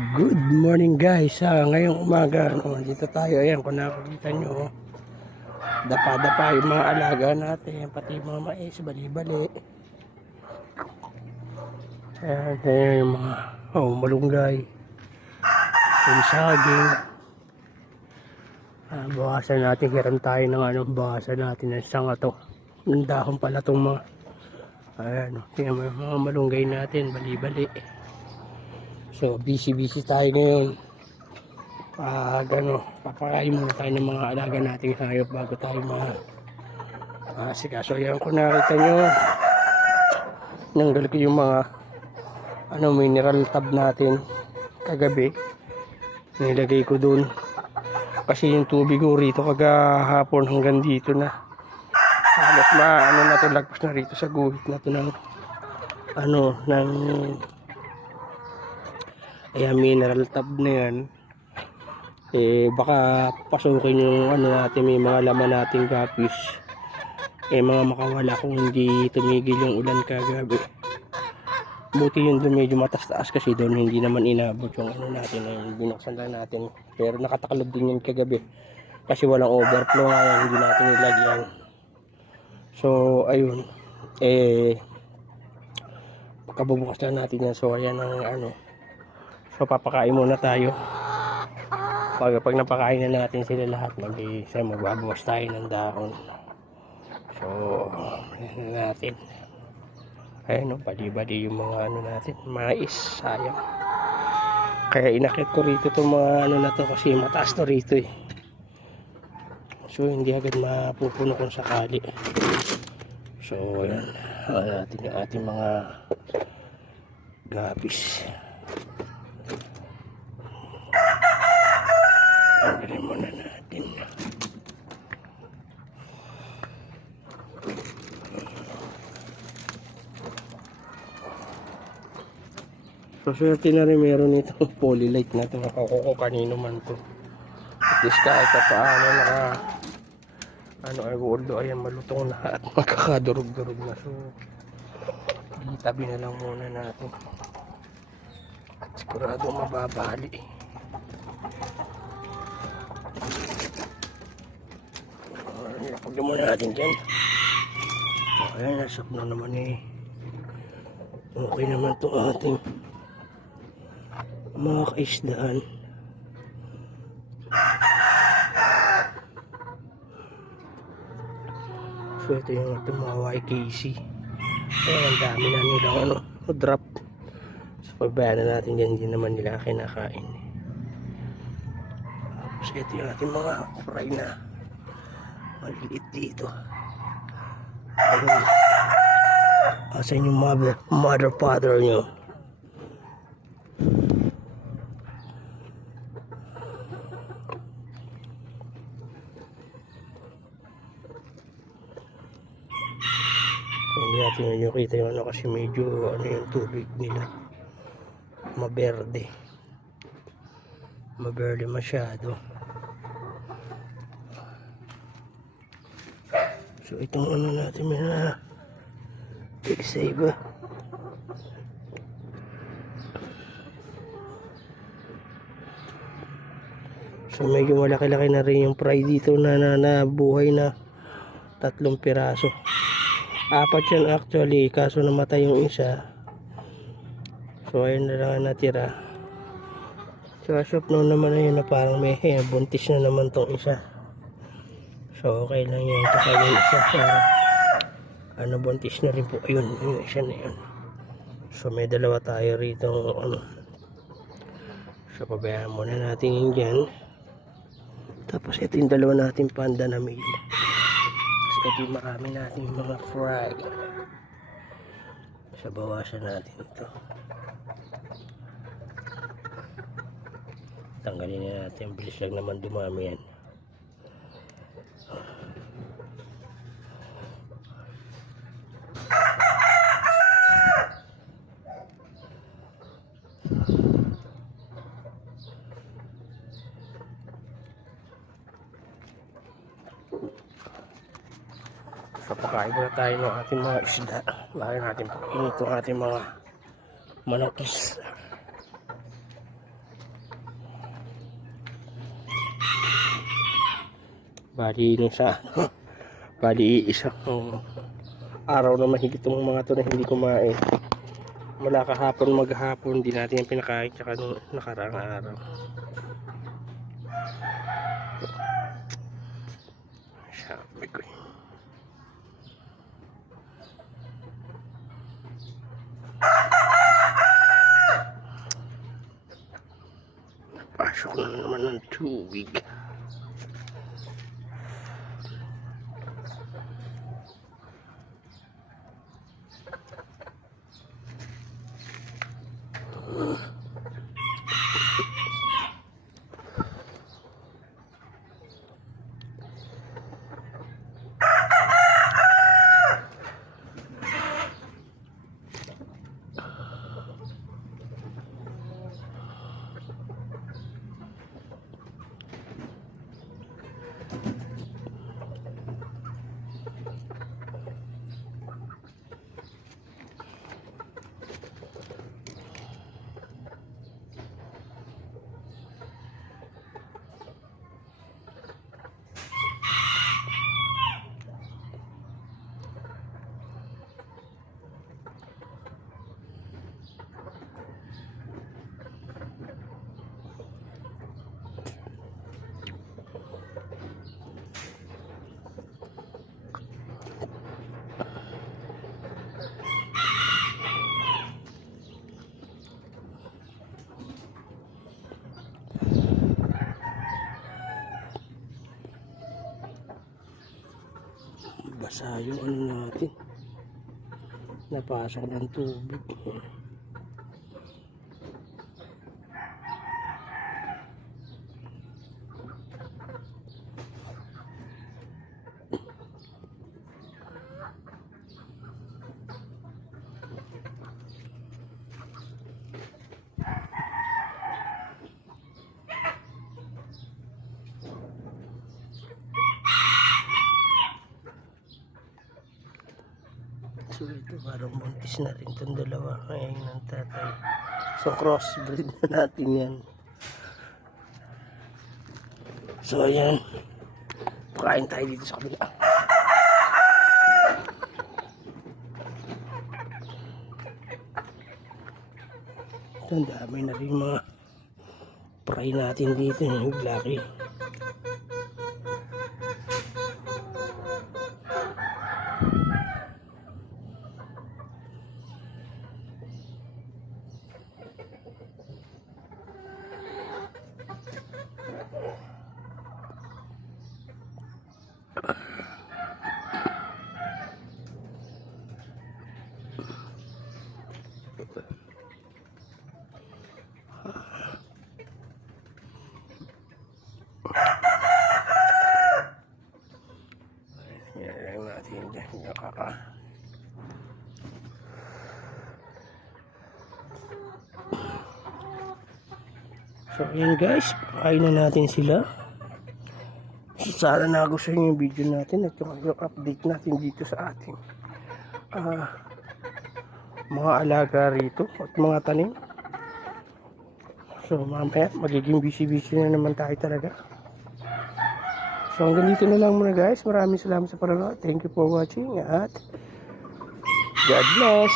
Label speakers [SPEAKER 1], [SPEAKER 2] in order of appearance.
[SPEAKER 1] Good morning guys. Ah, ngayong umaga, no, dito tayo. Ayan, kung nakikita nyo, oh. dapa-dapa yung mga alaga natin, pati yung mga mais, bali-bali. Ayan, ayan yung mga oh, malunggay. Yung saging. Ah, bawasan natin, hiram tayo ng ano, bawasan natin ng sanga to. Yung dahon pala itong mga, ayan, oh, tingnan mo yung mga malunggay natin, bali-bali. So, busy-busy tayo ngayon. Ah, gano, papakain muna tayo ng mga alaga nating hayop bago tayo mga ah, sika. So, yan kung nakita nyo, nanggal ko yung mga ano, mineral tab natin kagabi. Nilagay ko dun. Kasi yung tubig ko rito kagahapon hanggang dito na. Halos ma, ano na to, lagpas na rito sa guhit na to ng ano, ng Ayan, mineral tab na yan. Eh, baka pasukin yung ano natin, may mga laman nating gapis. Eh, mga makawala kung hindi tumigil yung ulan kagabi. Buti yun doon medyo matas-taas kasi doon hindi naman inabot yung ano natin, yung binuksan lang natin. Pero nakatakalob din yan kagabi. Kasi walang overflow nga yan, hindi natin nilagyan. So, ayun. Eh, pagkabubukas lang natin yan. So, ayan ang ano, So muna tayo. Pag, pag napakain na natin sila lahat, mag isa magbabawas tayo ng dahon. So, na natin. Ayan o, bali-bali yung mga ano natin, mais, sayang. Kaya inakit ko rito itong mga ano na to kasi mataas to rito eh. So, hindi agad mapupuno kung sakali. So, ayan. Ayan natin yung ating mga gabis. Tanggalin muna natin. So, swerte na rin meron itong polylite na ito. Nakakoko kanino man to. At least kahit pa paano naka ano ay although ayan malutong na at magkakadurog-durog na. So, itabi na lang muna natin. At sigurado mababali. Lapag na muna natin dyan. Ayan, nasap na naman eh. Okay naman to ating mga kaisdaan. So ito yung ating mga YKC. Ayan, ang dami na nilang ano, drop. So pabayaan na natin yan, hindi naman nila kinakain. Tapos ito yung ating mga fry na maliliit dito. Ayun. Asan yung mother, mother father nyo? Hindi natin medyo kita yung ano kasi medyo ano yung tubig nila. Maberde. Maberde masyado. So itong ano natin may na big save So medyo malaki-laki na rin yung fry dito na, na, na na tatlong piraso. Apat yan actually kaso namatay yung isa. So ayun na lang ang natira. So as of now naman ayun na parang may eh, buntis na naman tong isa. So okay lang yun. Tsaka yung isa uh, ano buntis na rin po. Ayun, yung isa na yun. So may dalawa tayo rito ano. So pabayaan muna natin yun dyan. Tapos ito yung dalawa nating panda na male. Yung marami nating mga fry. So bawasan natin ito. Tanggalin na natin. Bilis lang naman dumami yan. Kain muna tayo ng ating mga isda. Lalo natin po ang ating mga manokis. Bali nung sa ano? Bali isang araw na mahigit itong mga to na hindi kumain. Mula kahapon maghapon hindi natin yung pinakain tsaka nung nakaraang araw. Sabi ko yun. Naman ng yung ano natin. Napasok ng tubig. So ito parang buntis na rin itong dalawa ngayon ng tatay. So crossbreed na natin yan. So ayan. Pakain tayo dito sa kabila. Ito ang dami na rin mga fry natin dito yung laki. Yan lang natin dyan. Yung kaka. So ayan guys, pakain na natin sila. Sana nagustuhan niyo yung video natin at yung, update natin dito sa ating ah, mga alaga rito at mga tanim. So mamaya magiging busy-busy na naman tayo talaga. So hanggang dito na lang muna guys. Maraming salamat sa panonood. Thank you for watching at God bless.